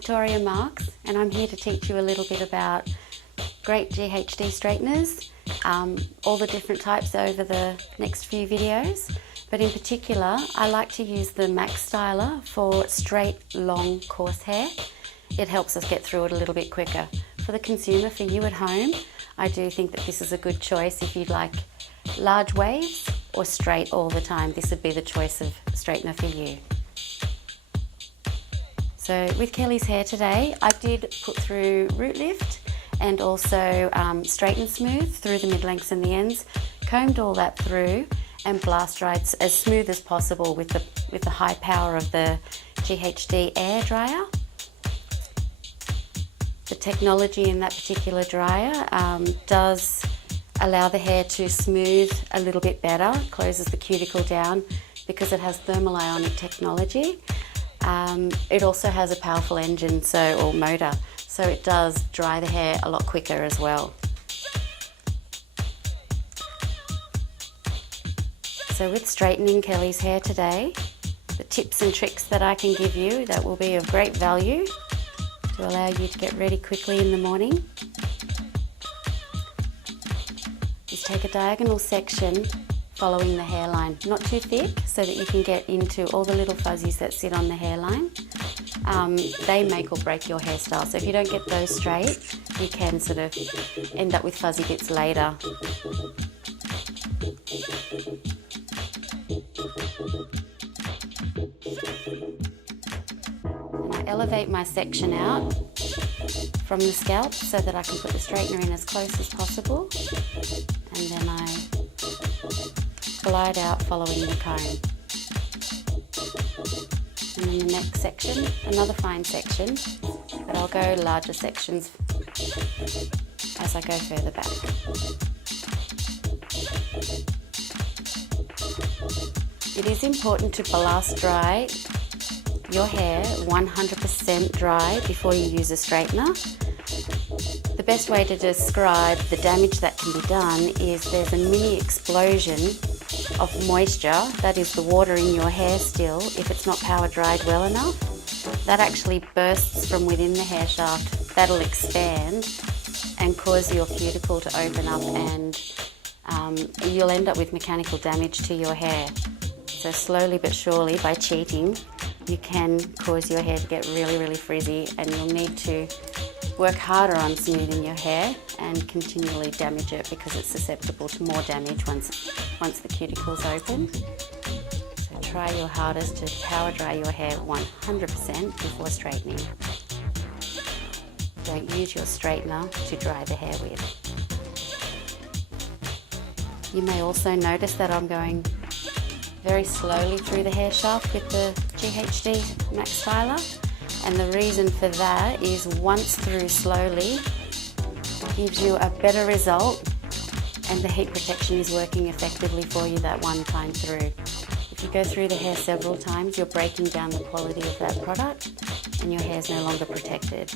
Victoria Marks, and I'm here to teach you a little bit about great GHD straighteners, all the different types over the next few videos. But in particular, I like to use the Max Styler for straight, long, coarse hair. It helps us get through it a little bit quicker. For the consumer, for you at home, I do think that this is a good choice if you'd like large waves or straight all the time. This would be the choice of straightener for you. So with Kelly's hair today, I did put through root lift and also straight and smooth through the mid-lengths and the ends, combed all that through and blast dried as smooth as possible with the high power of the GHD air dryer. The technology in that particular dryer does allow the hair to smooth a little bit better, closes the cuticle down because it has thermal ionic technology. It also has a powerful engine or motor, so it does dry the hair a lot quicker as well. So with straightening Kelly's hair today, the tips and tricks that I can give you that will be of great value to allow you to get ready quickly in the morning is take a diagonal section following the hairline, not too thick so that you can get into all the little fuzzies that sit on the hairline. They make or break your hairstyle, so if you don't get those straight, you can sort of end up with fuzzy bits later. And I elevate my section out from the scalp so that I can put the straightener in as close as possible, and then I glide out following the comb. And then the next section, another fine section, but I'll go larger sections as I go further back. It is important to blast dry your hair 100% dry before you use a straightener. The best way to describe the damage that can be done is there's a mini explosion of moisture, that is the water in your hair still, if it's not power dried well enough. That actually bursts from within the hair shaft. That'll expand and cause your cuticle to open up, and you'll end up with mechanical damage to your hair. So slowly but surely, by cheating, you can cause your hair to get really, really frizzy, and you'll need to work harder on smoothing your hair and continually damage it because it's susceptible to more damage once the cuticle's open. So try your hardest to power dry your hair 100% before straightening. Don't use your straightener to dry the hair with. You may also notice that I'm going very slowly through the hair shaft with the GHD Max Styler. And the reason for that is once through slowly gives you a better result, and the heat protection is working effectively for you that one time through. If you go through the hair several times, you're breaking down the quality of that product and your hair is no longer protected.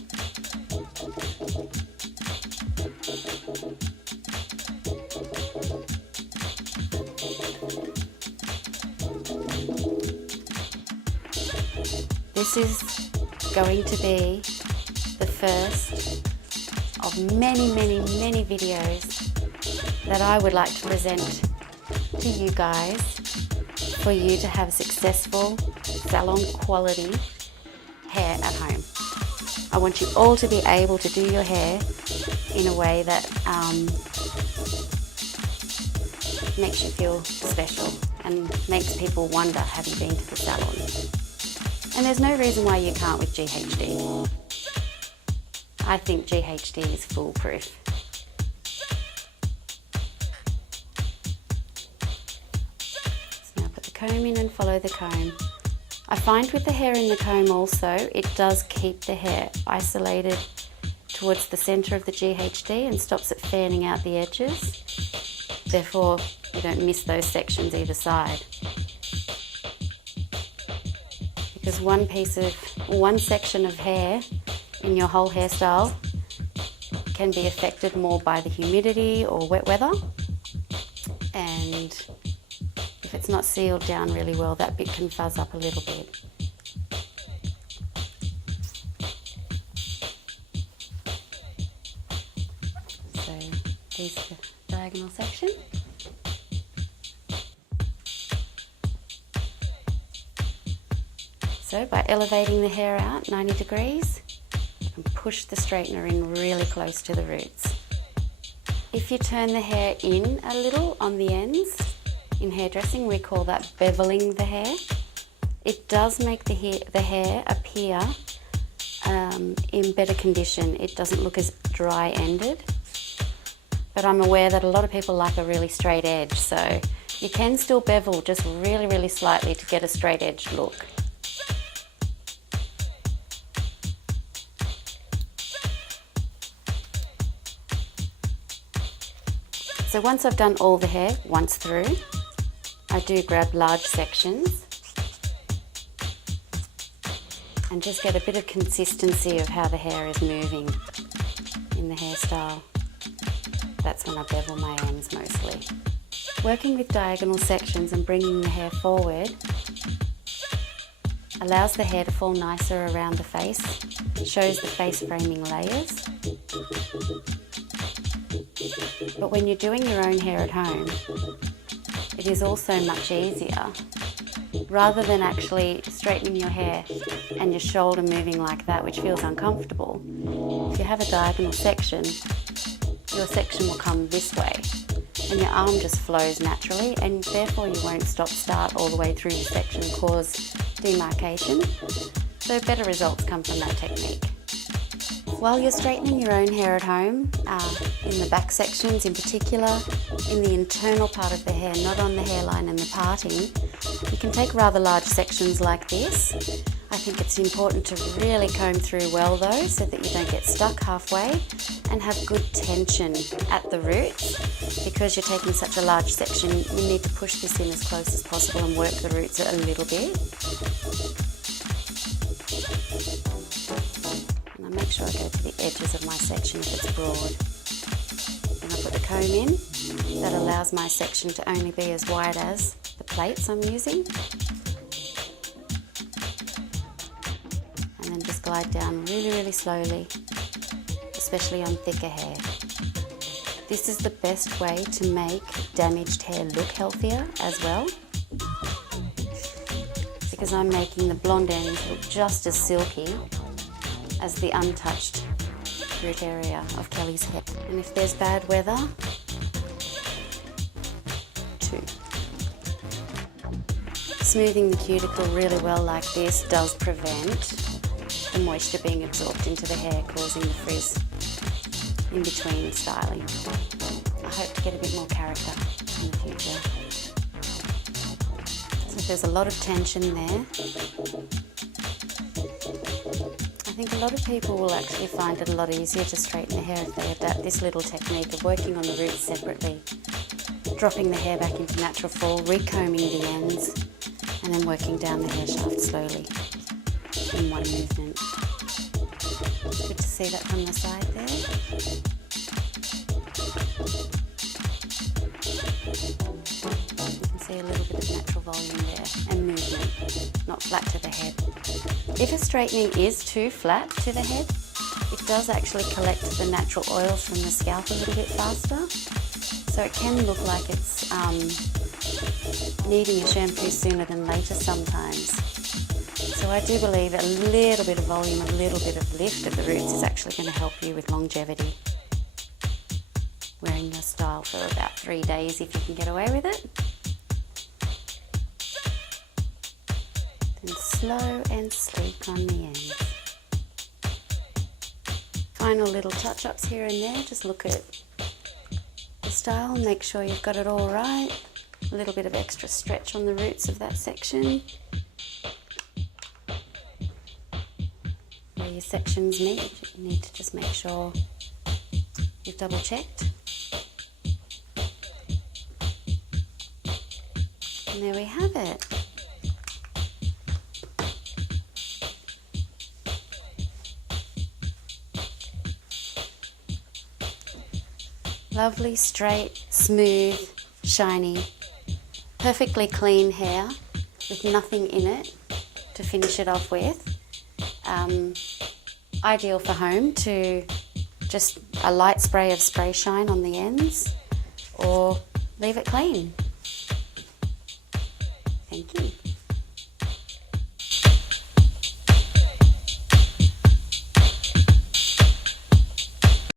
This is going to be the first of many, many, many videos that I would like to present to you guys for you to have successful salon quality hair at home. I want you all to be able to do your hair in a way that makes you feel special and makes people wonder, have you been to the salon? And there's no reason why you can't with GHD. I think GHD is foolproof. So now put the comb in and follow the comb. I find with the hair in the comb also, it does keep the hair isolated towards the centre of the GHD and stops it fanning out the edges. Therefore, you don't miss those sections either side. Because one section of hair in your whole hairstyle can be affected more by the humidity or wet weather, and if it's not sealed down really well, that bit can fuzz up a little bit. So these are the diagonal section. So by elevating the hair out 90 degrees, you can push the straightener in really close to the roots. If you turn the hair in a little on the ends, in hairdressing we call that beveling the hair. It does make the hair appear in better condition. It doesn't look as dry-ended. But I'm aware that a lot of people like a really straight edge, so you can still bevel just really, really slightly to get a straight edge look. So once I've done all the hair once through, I do grab large sections and just get a bit of consistency of how the hair is moving in the hairstyle. That's when I bevel my ends mostly. Working with diagonal sections and bringing the hair forward allows the hair to fall nicer around the face, shows the face framing layers. But when you're doing your own hair at home, it is also much easier. Rather than actually straightening your hair and your shoulder moving like that, which feels uncomfortable, if you have a diagonal section, your section will come this way and your arm just flows naturally, and therefore you won't stop-start all the way through the section and cause demarcation. So better results come from that technique. While you're straightening your own hair at home, in the back sections in particular, in the internal part of the hair, not on the hairline and the parting, you can take rather large sections like this. I think it's important to really comb through well though, so that you don't get stuck halfway, and have good tension at the roots. Because you're taking such a large section, you need to push this in as close as possible and work the roots a little bit. And I make sure I go to the edges of my section if it's broad. And I put the comb in. That allows my section to only be as wide as the plaits I'm using. And then just glide down really, really slowly, especially on thicker hair. This is the best way to make damaged hair look healthier as well, because I'm making the blonde ends look just as silky as the untouched root area of Kelly's hair. And if there's bad weather, smoothing the cuticle really well like this does prevent the moisture being absorbed into the hair, causing the frizz in between styling. I hope to get a bit more character in the future. So there's a lot of tension there. I think a lot of people will actually find it a lot easier to straighten the hair if they adapt this little technique of working on the roots separately, dropping the hair back into natural fall, recombing the ends, and then working down the hair shaft slowly in one movement. Good to see that from the side there. You can see a little bit of natural volume there and movement, not flat to the head. If a straightening is too flat to the head, it does actually collect the natural oils from the scalp a little bit faster. So it can look like it's needing a shampoo sooner than later sometimes. So I do believe that a little bit of volume, a little bit of lift at the roots is actually going to help you with longevity. Wearing your style for about 3 days if you can get away with it. Then slow and sleek on the ends. Final little touch-ups here and there, just look at the style, make sure you've got it all right. A little bit of extra stretch on the roots of that section. Where your sections meet, you need to just make sure you've double checked. And there we have it. Lovely, straight, smooth, shiny, perfectly clean hair with nothing in it to finish it off with. Ideal for home to just a light spray of spray shine on the ends, or leave it clean. Thank you.